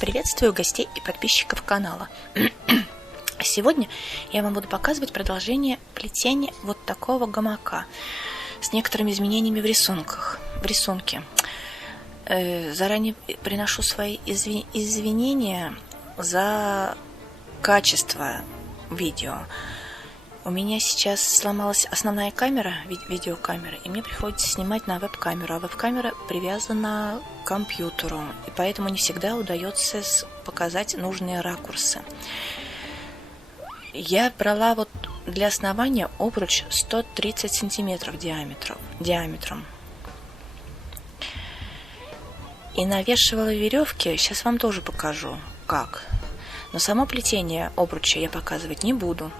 Приветствую гостей и подписчиков канала. Сегодня я вам буду показывать продолжение плетения вот такого гамака с некоторыми изменениями в рисунке. Заранее приношу свои извинения за качество видео. У меня сейчас сломалась основная камера, видеокамера, и мне приходится снимать на веб-камеру, а веб-камера привязана к компьютеру, и поэтому не всегда удается показать нужные ракурсы. Я брала вот для основания обруч 130 сантиметров диаметром и навешивала веревки. Сейчас вам тоже покажу, как. Но само плетение обруча я показывать не буду.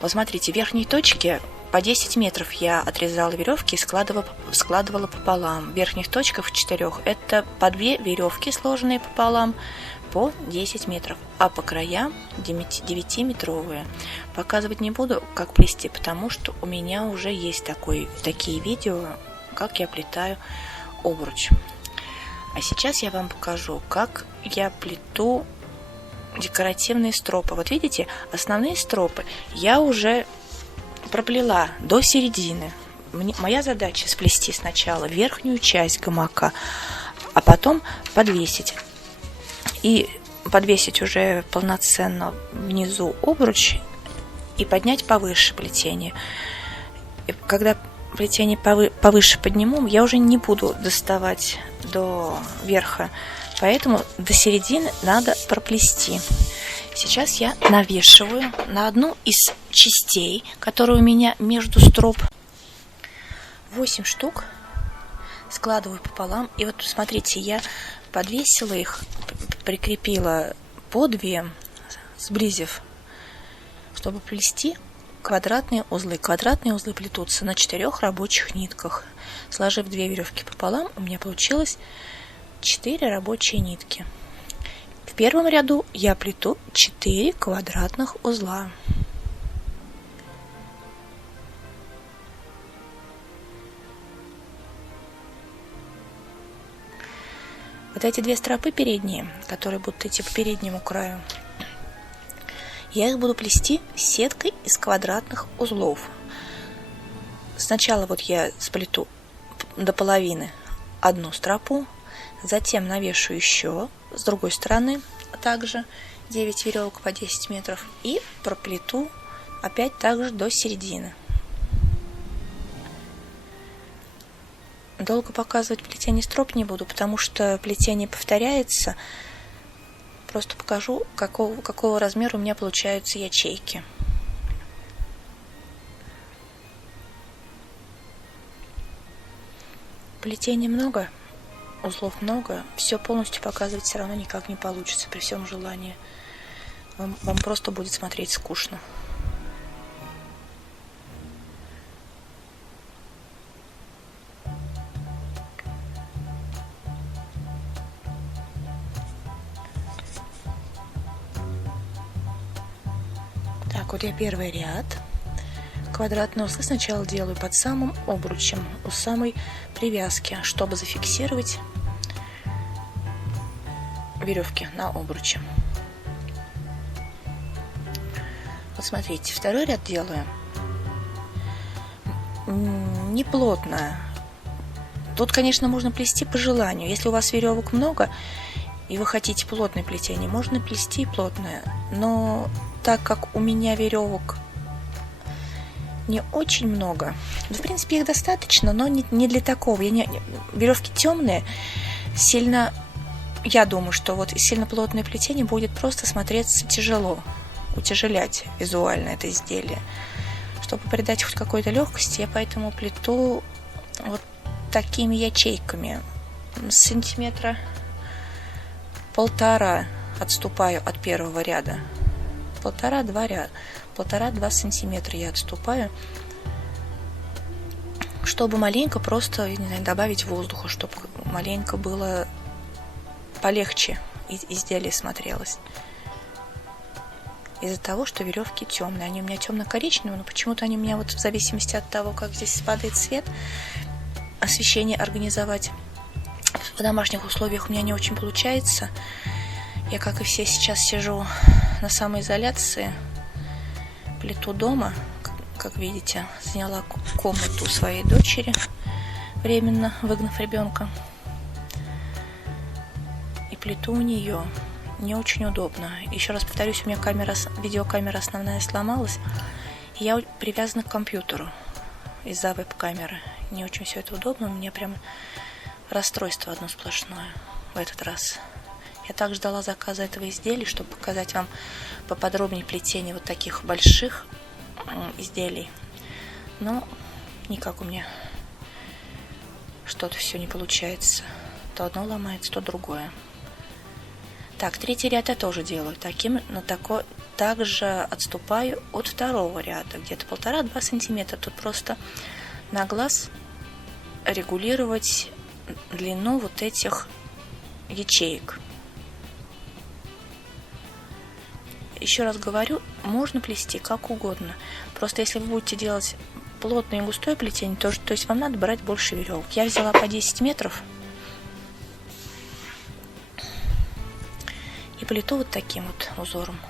Вот смотрите, в верхней точке по 10 метров я отрезала веревки и складывала пополам. В верхних точках в 4 это по 2 веревки, сложенные пополам, по 10 метров, а по краям 9-метровые. Показывать не буду, как плести, потому что у меня уже есть такие видео, как я плетаю обруч. А сейчас я вам покажу, как я плету декоративные стропы. Вот видите, основные стропы я уже проплела до середины. Моя задача сплести сначала верхнюю часть гамака, а потом подвесить. И подвесить уже полноценно внизу обруч и поднять повыше плетение. И когда плетение повыше подниму, я уже не буду доставать до верха. Поэтому до середины надо проплести. Сейчас я навешиваю на одну из частей, которая у меня между строп. 8 штук складываю пополам. И вот смотрите, я подвесила их, прикрепила по 2, сблизив, чтобы плести квадратные узлы. Квадратные узлы плетутся на 4 рабочих нитках. Сложив 2 веревки пополам, у меня получилось 4 рабочие нитки. В первом ряду я плету 4 квадратных узла. Вот эти 2 стропы передние, которые будут идти по переднему краю, я их буду плести сеткой из квадратных узлов. Сначала вот я сплету до половины одну стропу, затем навешу еще с другой стороны также 9 веревок по 10 метров и проплету опять также до середины. Долго показывать плетение строп не буду, потому что плетение повторяется. Просто покажу, какого размера у меня получаются ячейки. Плетения много, узлов много, все полностью показывать все равно никак не получится при всем желании. Вам просто будет смотреть скучно. Так, вот я первый ряд. Квадратные узлы сначала делаю под самым обручем, у самой привязки, чтобы зафиксировать веревки на обруче. Вот смотрите, второй ряд делаю не плотно. Тут, конечно, можно плести по желанию. Если у вас веревок много и вы хотите плотное плетение, можно плести плотное. Но так как у меня веревок не очень много, в принципе их достаточно, но не для такого. Веревки темные, сильно, я думаю, что вот сильно плотное плетение будет просто смотреться тяжело, утяжелять визуально это изделие. Чтобы придать хоть какой-то легкости, я поэтому плету вот такими ячейками. Сантиметра 1,5 отступаю от первого ряда. 1,5-2 сантиметра я отступаю, чтобы маленько просто, не знаю, добавить воздуха, чтобы маленько было полегче изделие смотрелось. Из-за того, что веревки темные. Они у меня темно-коричневые, но почему-то они у меня вот в зависимости от того, как здесь падает свет, освещение организовать в домашних условиях у меня не очень получается. Я, как и все, сейчас сижу на самоизоляции, плету дома, как видите, сняла комнату своей дочери, временно выгнав ребенка, и плиту у нее. Не очень удобно. Еще раз повторюсь, у меня видеокамера основная сломалась, и я привязана к компьютеру из-за веб-камеры. Не очень все это удобно, у меня прям расстройство одно сплошное в этот раз. Я так ждала заказа этого изделия, чтобы показать вам поподробнее плетение вот таких больших изделий. Но никак у меня что-то все не получается. То одно ломается, то другое. Так, третий ряд я тоже делаю таким, но также отступаю от второго ряда, где-то 1,5-2 сантиметра. Тут просто на глаз регулировать длину вот этих ячеек. Еще раз говорю, можно плести как угодно. Просто если вы будете делать плотное и густое плетение, то есть вам надо брать больше веревок. Я взяла по 10 метров и плету вот таким вот узором.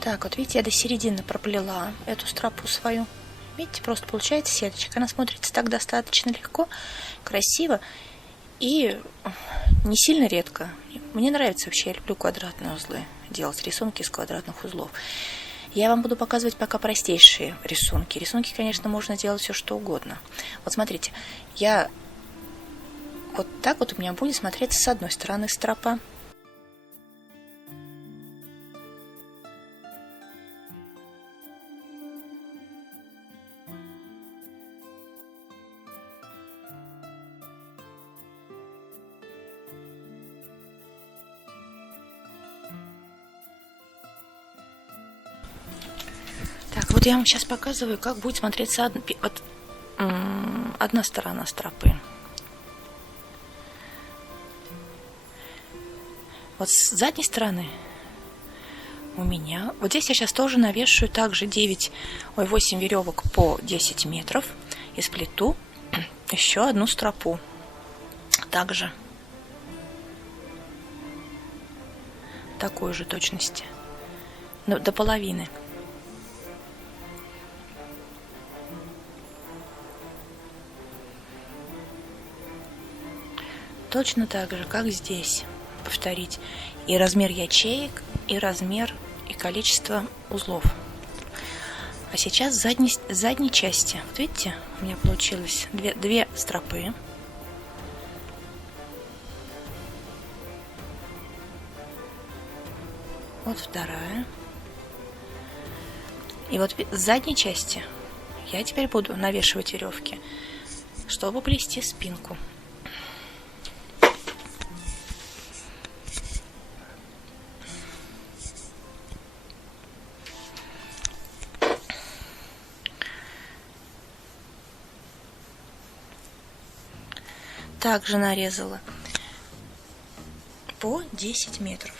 Так, вот видите, я до середины проплела эту стропу свою. Видите, просто получается сеточка. Она смотрится так достаточно легко, красиво и не сильно редко. Мне нравится вообще, я люблю квадратные узлы, делать рисунки из квадратных узлов. Я вам буду показывать пока простейшие рисунки. Рисунки, конечно, можно делать все что угодно. Вот смотрите, вот так вот у меня будет смотреться с одной стороны стропа. Так, вот я вам сейчас показываю, как будет смотреться одна сторона стропы. Вот с задней стороны у меня... Вот здесь я сейчас тоже навешиваю также 8 веревок по 10 метров и сплету еще одну стропу. Также такой же точности. До половины. Точно так же, как здесь, повторить и размер ячеек, и размер, и количество узлов. А сейчас с задней части. Вот видите, у меня получилось две стропы. Вот вторая. И вот с задней части я теперь буду навешивать веревки, чтобы плести спинку. Также нарезала по 10 метров.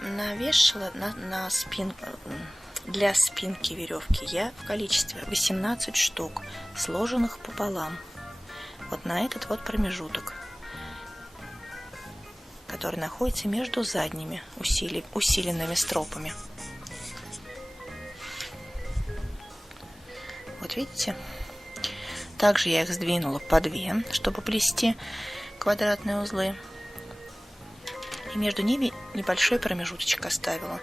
Навешала на спинку. Для спинки веревки я в количестве 18 штук, сложенных пополам. Вот на этот вот промежуток, который находится между задними усиленными стропами. Вот видите? Также я их сдвинула по 2, чтобы плести квадратные узлы. И между ними небольшой промежуточек оставила.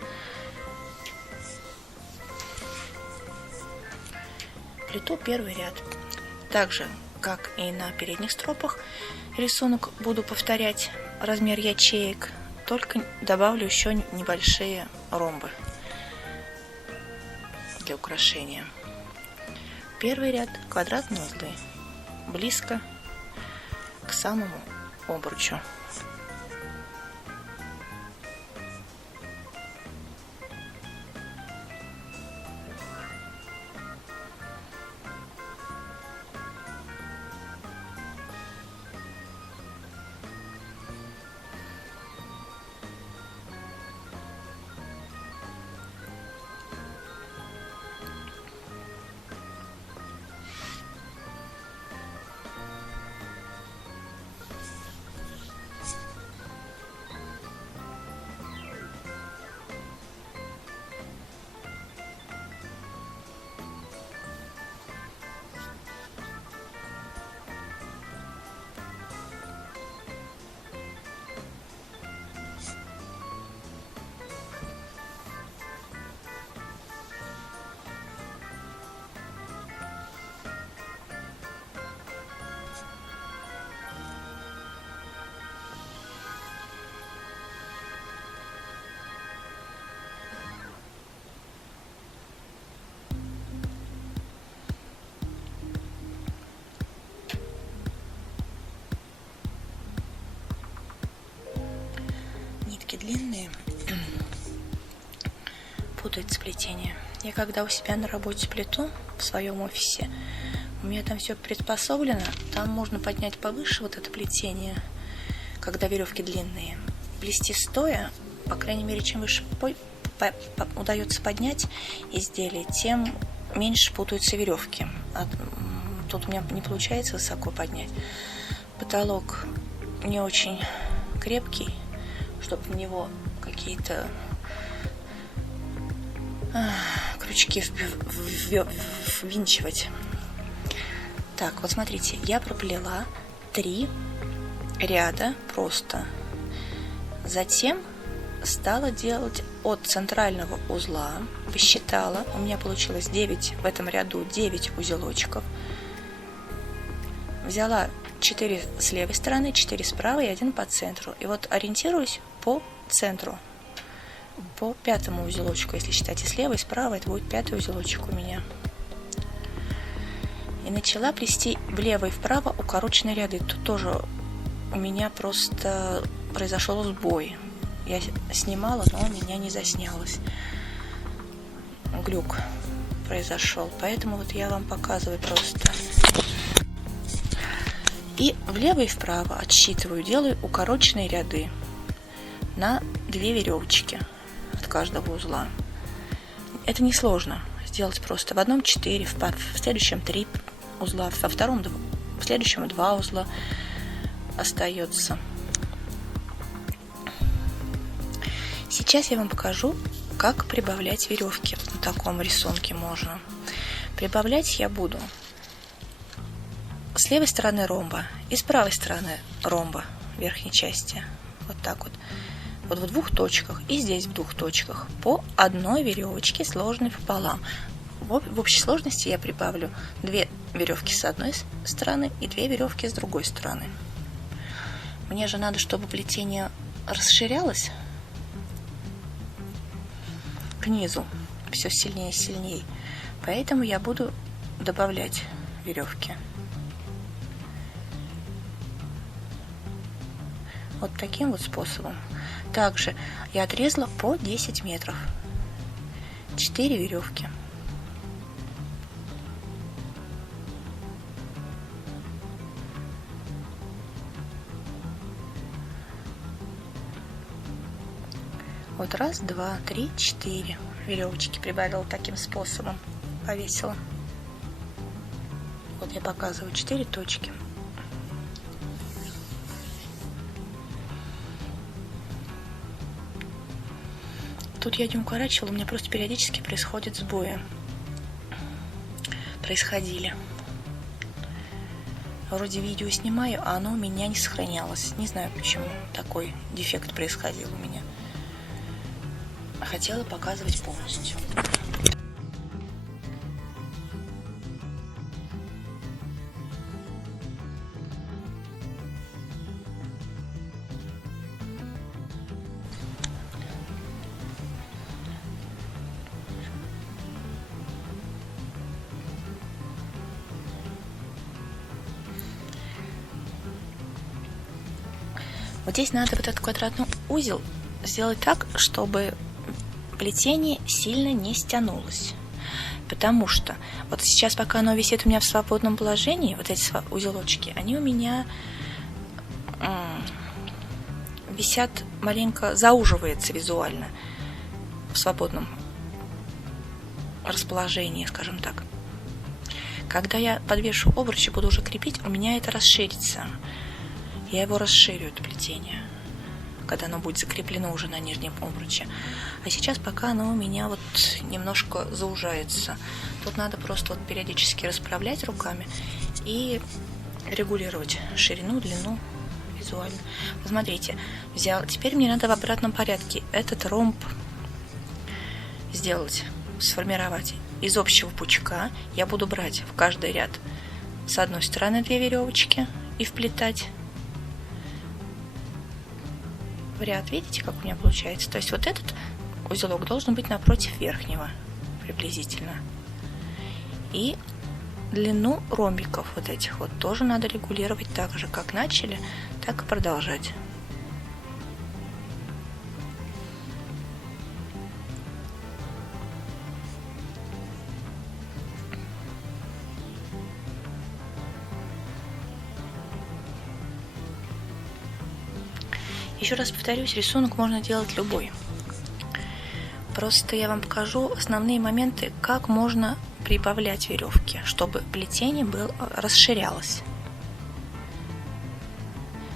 плету первый ряд. Также, как и на передних стропах, рисунок буду повторять размер ячеек, только добавлю еще небольшие ромбы для украшения. Первый ряд квадратные узлы, близко к самому обручу. Нитки длинные, путает сплетение. Я когда у себя на работе плету в своем офисе, у меня там все приспособлено, там можно поднять повыше вот это плетение, когда веревки длинные. Плести стоя, по крайней мере, чем выше удается поднять изделие, тем меньше путаются веревки. Тут у меня не получается высоко поднять. Потолок не очень крепкий, чтобы в него какие-то крючки ввинчивать. Так, вот смотрите, я проплела 3 ряда просто. Затем стала делать от центрального узла, посчитала, у меня получилось 9, в этом ряду 9 узелочков. Взяла 4 с левой стороны, 4 справа и 1 по центру. И вот ориентируюсь по центру, по 5-му узелочку. Если считать и слева, и справа, это будет 5-й узелочек у меня. И начала плести влево и вправо укороченные ряды. Тут тоже у меня просто произошел сбой. Я снимала, но у меня не заснялось. Глюк произошел. Поэтому вот я вам показываю просто. И влево и вправо отсчитываю, делаю укороченные ряды на 2 веревочки от каждого узла. Это несложно сделать просто. В одном 4, в следующем 3 узла, во втором, в следующем 2 узла остается. Сейчас я вам покажу, как прибавлять веревки. На таком рисунке можно. Прибавлять я буду с левой стороны ромба и с правой стороны ромба верхней части. Вот так вот. Вот в 2 точках и здесь в 2 точках. По одной веревочке, сложенной пополам. В общей сложности я прибавлю 2 веревки с одной стороны и 2 веревки с другой стороны. Мне же надо, чтобы плетение расширялось к низу все сильнее и сильнее. Поэтому я буду добавлять веревки. Вот таким вот способом. Также я отрезала по 10 метров. 4 веревки. Вот 1, 2, 3, 4 веревочки прибавила таким способом. Повесила. Вот я показываю 4 точки. Тут я не укорачивала, у меня просто периодически происходят сбои. Происходили. Вроде видео снимаю, а оно у меня не сохранялось. Не знаю, почему такой дефект происходил у меня. Хотела показывать полностью. Вот здесь надо вот этот квадратный узел сделать так, чтобы плетение сильно не стянулось. Потому что вот сейчас, пока оно висит у меня в свободном положении, вот эти узелочки, они у меня висят маленько, зауживается визуально в свободном расположении, скажем так. Когда я подвешу обруч и буду уже крепить, у меня это расширится. Я его расширю, это плетение, когда оно будет закреплено уже на нижнем обруче. А сейчас пока оно у меня вот немножко заужается. Тут надо просто вот периодически расправлять руками и регулировать ширину, длину визуально. Посмотрите, теперь мне надо в обратном порядке этот ромб сделать, сформировать. Из общего пучка я буду брать в каждый ряд с одной стороны 2 веревочки и вплетать в ряд. Видите, как у меня получается? То есть вот этот узелок должен быть напротив верхнего приблизительно. И длину ромбиков вот этих вот тоже надо регулировать так же, как начали, так и продолжать. Еще раз повторюсь, рисунок можно делать любой. Просто я вам покажу основные моменты, как можно прибавлять веревки, чтобы плетение расширялось.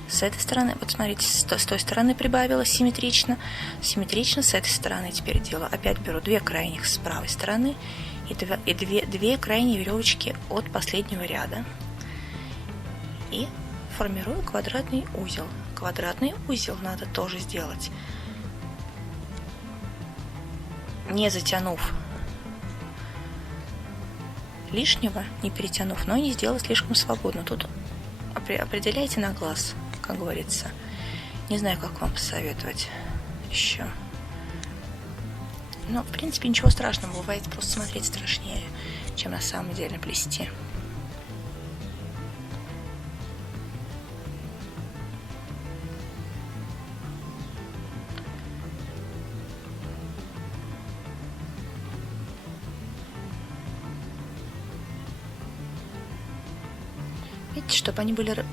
С этой стороны, вот смотрите, с той стороны прибавила симметрично, с этой стороны теперь делаю. Опять беру 2 крайних с правой стороны и 2 крайние веревочки от последнего ряда. И формирую квадратный узел. Квадратный узел надо тоже сделать, не затянув лишнего, не перетянув, но и не сделать слишком свободно. Тут определяйте на глаз, как говорится. Не знаю, как вам посоветовать еще. Но, в принципе, ничего страшного. Бывает просто смотреть страшнее, чем на самом деле плести. Видите, чтобы они были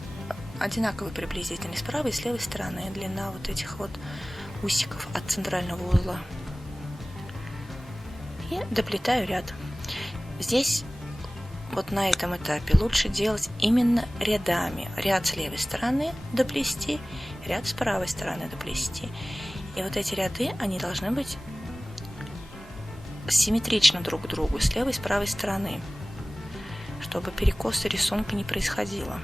одинаковые приблизительно с правой и с левой стороны. Длина вот этих вот усиков от центрального узла. И доплетаю ряд. Здесь вот на этом этапе лучше делать именно рядами. Ряд с левой стороны доплести, ряд с правой стороны доплести. И вот эти ряды, они должны быть симметрично друг к другу, с левой и с правой стороны, чтобы перекоса рисунка не происходило.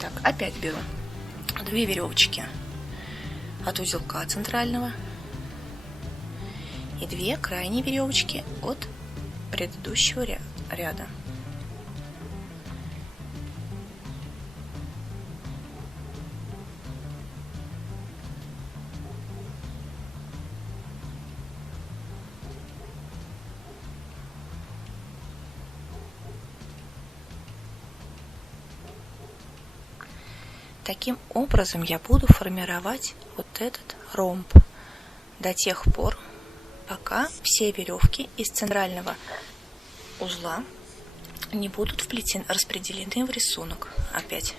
Так, опять беру 2 веревочки от узелка центрального и 2 крайние веревочки от предыдущего ряда. Таким образом я буду формировать вот этот ромб до тех пор, пока все веревки из центрального узла не будут распределены в рисунок. Опять.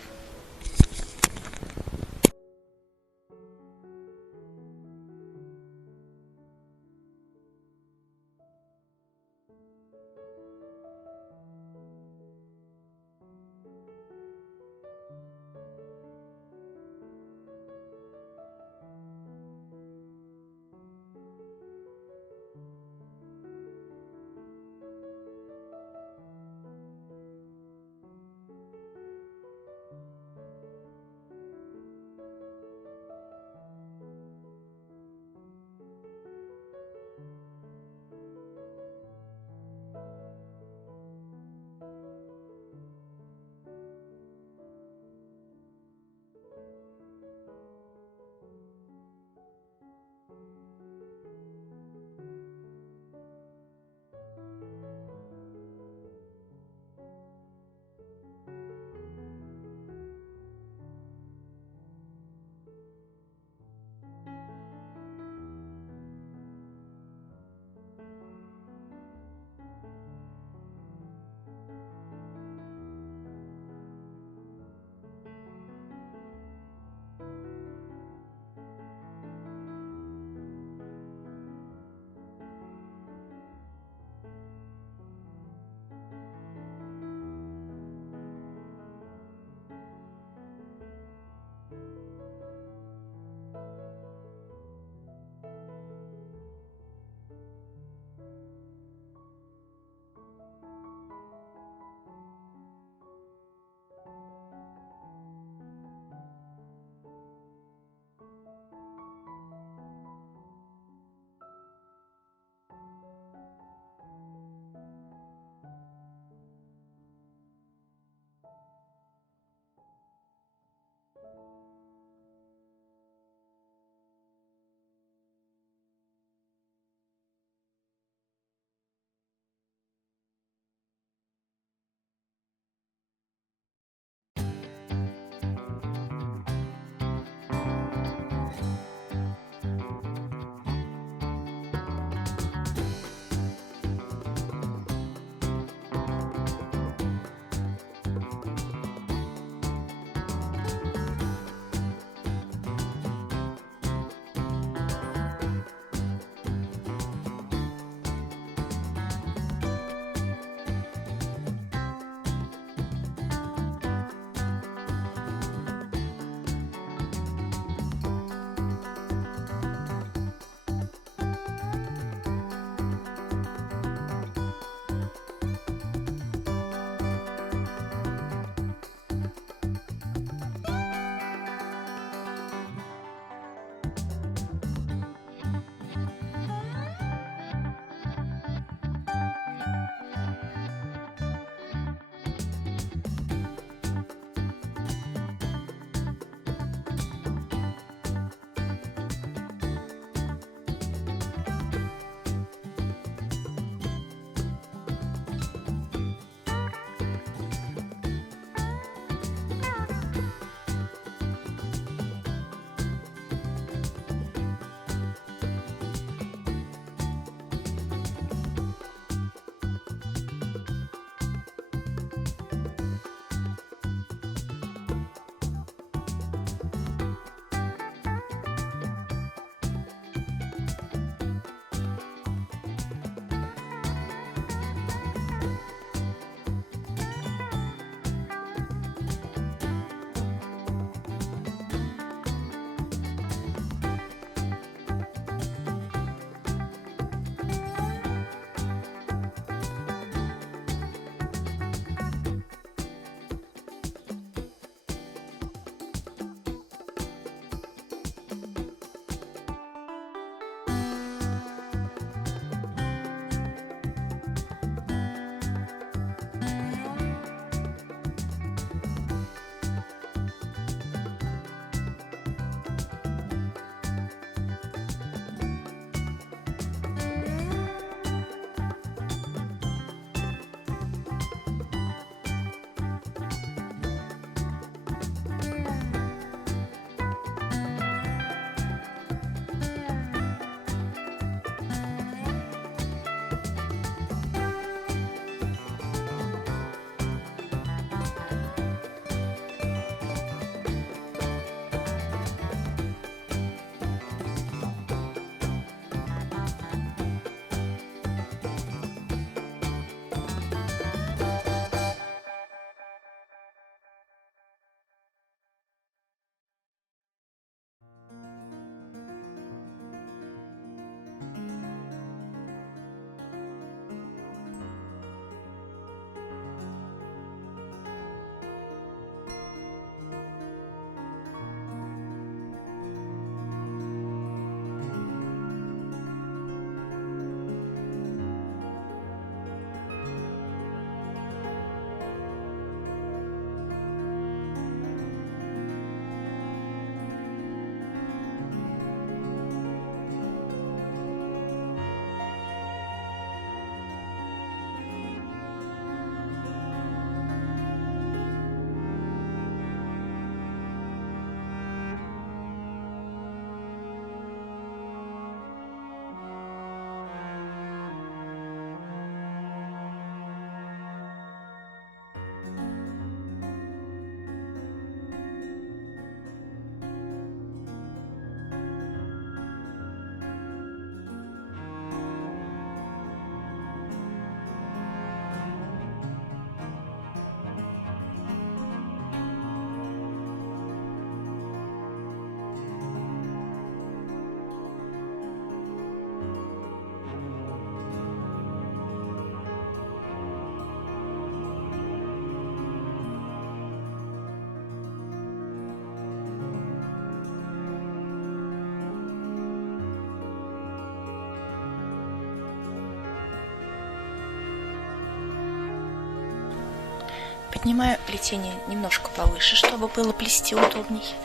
Поднимаю плетение немножко повыше, чтобы было плести удобней.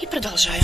И продолжаю.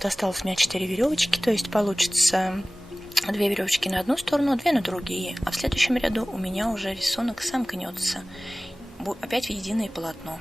Вот осталось у меня 4 веревочки, то есть получится 2 веревочки на одну сторону, 2 на другие. А в следующем ряду у меня уже рисунок сомкнется. Опять в единое полотно.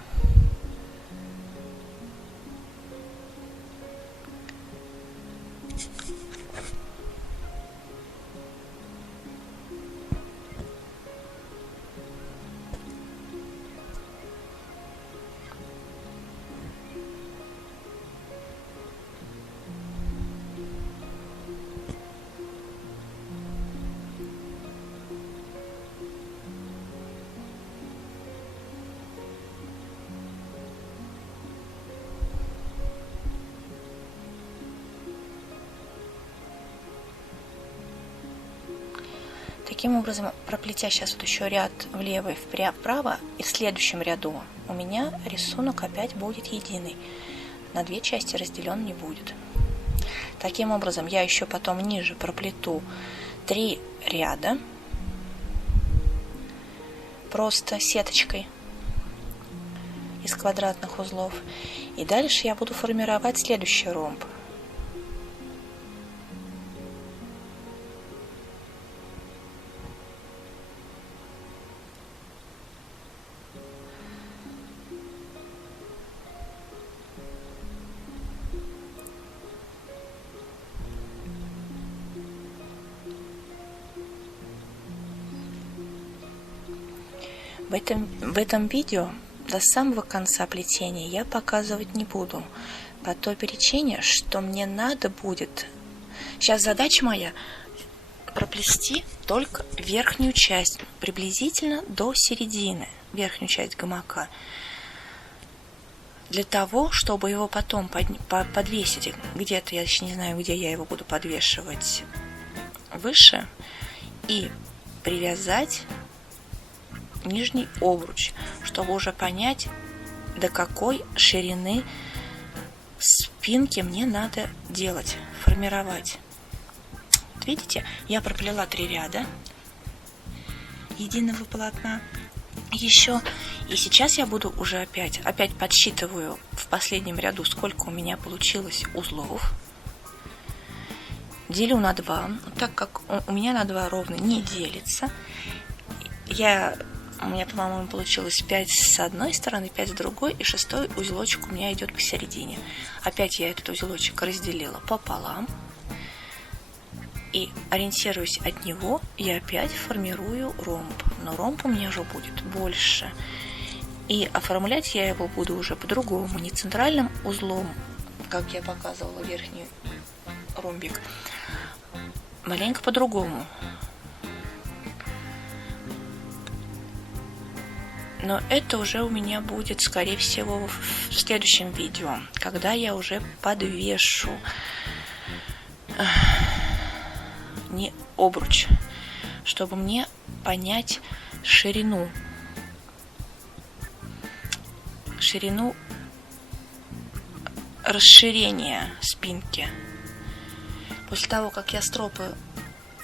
Таким образом, проплетя сейчас вот еще ряд влево и вправо, и в следующем ряду у меня рисунок опять будет единый. На 2 части разделен не будет. Таким образом, я еще потом ниже проплету 3 ряда просто сеточкой из квадратных узлов. И дальше я буду формировать следующий ромб. В этом видео до самого конца плетения я показывать не буду, по той причине, что мне надо будет... Сейчас задача моя проплести только верхнюю часть, приблизительно до середины, верхнюю часть гамака, для того, чтобы его потом подвесить где-то, я еще не знаю, где я его буду подвешивать, выше, и привязать нижний обруч, чтобы уже понять, до какой ширины спинки мне надо делать, формировать. Вот видите, я проплела 3 ряда единого полотна еще, и сейчас я буду уже опять подсчитываю в последнем ряду, сколько у меня получилось узлов, делю на 2, так как у меня на 2 ровно не делится. У меня, по-моему, получилось 5 с одной стороны, 5 с другой, и 6-й узелочек у меня идет посередине. Опять я этот узелочек разделила пополам, и, ориентируясь от него, я опять формирую ромб. Но ромб у меня уже будет больше. И оформлять я его буду уже по-другому, не центральным узлом, как я показывала верхний ромбик, маленько по-другому. Но это уже у меня будет, скорее всего, в следующем видео, когда я уже подвешу не обруч, чтобы мне понять ширину расширения спинки. После того, как я стропы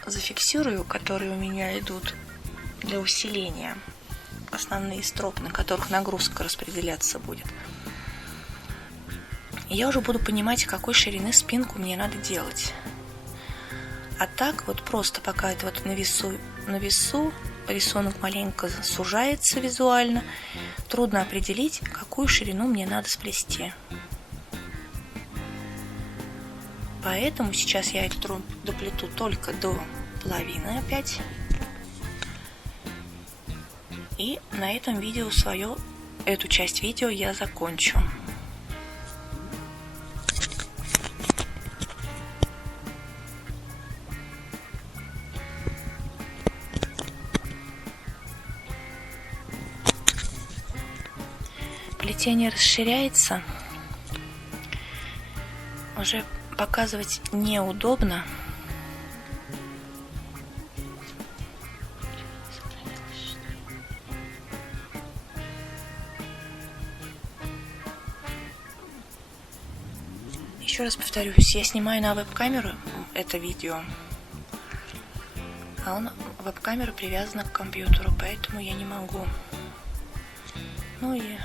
зафиксирую, которые у меня идут для усиления, основные стропы, на которых нагрузка распределяться будет, я уже буду понимать, какой ширины спинку мне надо делать. А так вот просто пока это вот на весу рисунок маленько сужается визуально, трудно определить, какую ширину мне надо сплести. Поэтому сейчас я этот ромб доплету только до половины опять. И на этом видео эту часть видео я закончу. Плетение расширяется. Уже показывать неудобно. Еще раз повторюсь, я снимаю на веб-камеру это видео, а веб-камера привязана к компьютеру, поэтому я не могу. Ну и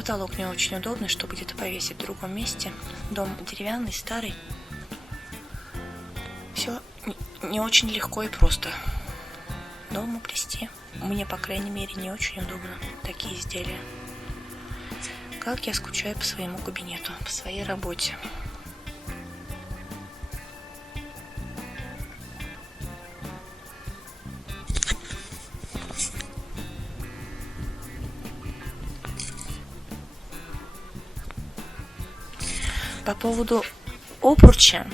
Потолок не очень удобный, чтобы где-то повесить в другом месте. Дом деревянный, старый. Все не очень легко и просто дома плести. Мне, по крайней мере, не очень удобно такие изделия. Как я скучаю по своему кабинету, по своей работе. По поводу обруча,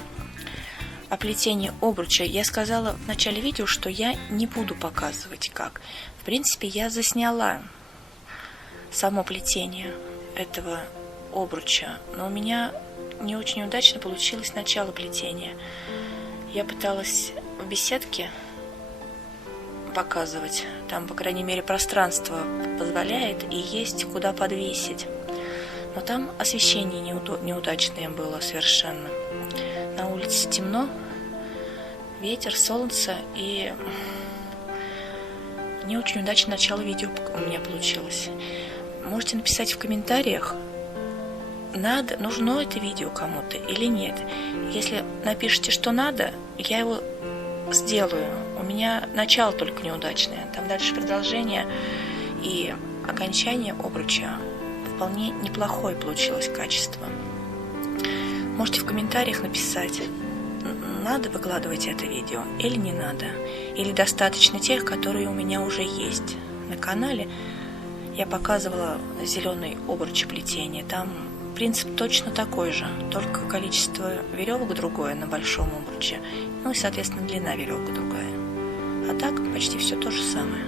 о плетении обруча, я сказала в начале видео, что я не буду показывать как. В принципе, я засняла само плетение этого обруча, но у меня не очень удачно получилось начало плетения. Я пыталась в беседке показывать, там, по крайней мере, пространство позволяет и есть куда подвесить. Но там освещение неудачное было совершенно. На улице темно, ветер, солнце, и не очень удачно начало видео у меня получилось. Можете написать в комментариях, нужно это видео кому-то или нет. Если напишите, что надо, я его сделаю. У меня начало только неудачное. Там дальше продолжение и окончание обруча вполне неплохое получилось качество. Можете в комментариях написать, надо выкладывать это видео или не надо. Или достаточно тех, которые у меня уже есть. На канале я показывала зеленый обруч плетения. Там принцип точно такой же, только количество веревок другое на большом обруче. Ну и, соответственно, длина веревок другая. А так почти все то же самое.